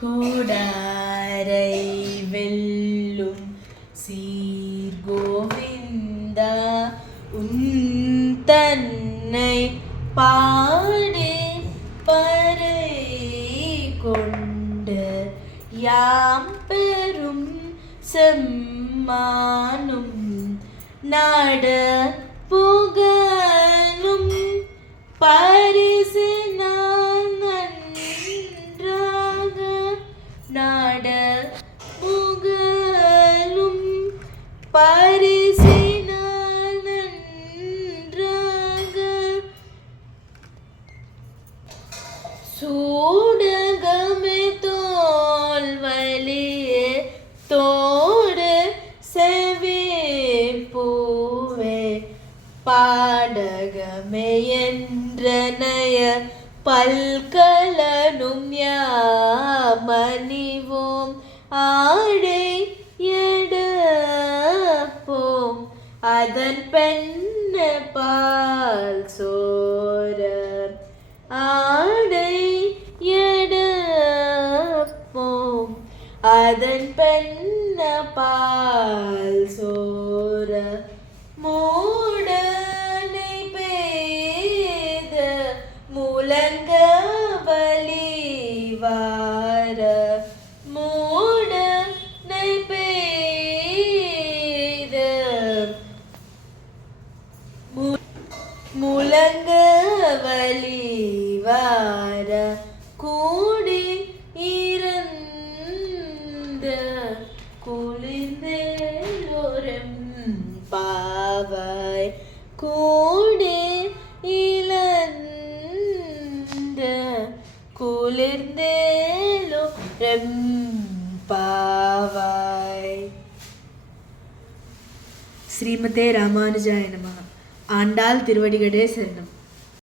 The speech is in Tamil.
கோடாரை வெல்லும் சீர்கோவிந்தா உன் தன்னை பாடி பறை கொண்டு யாம் பெரும் செம்மானும் நாட புகழும் பரிசினால் நன்றாக நாட புகழும் பரிசினால் நன்றாக சூடகமே தோல் வலியே தோடு செவி பூவே பாடகமே என்றனைய பல்கலனும் யாமணிவோம் ஆடை எடுப்போம் அதன் பெண்ண பால் சோர ஆடை எடுப்போம் அதன் பெண்ண பால் சோர மூடனை பெய்த முழங்க வலிவார மூடனை பெய்த முழங்க வலிவார கூடி இருந்த குளிர்ந்தோறும் பாவாய் கூடி இழந்த குளிர்ந்தேலும் பாவாய். ஸ்ரீமதே ராமானுஜாய நமः. ஆண்டாள் திருவடிகளே சரணம்.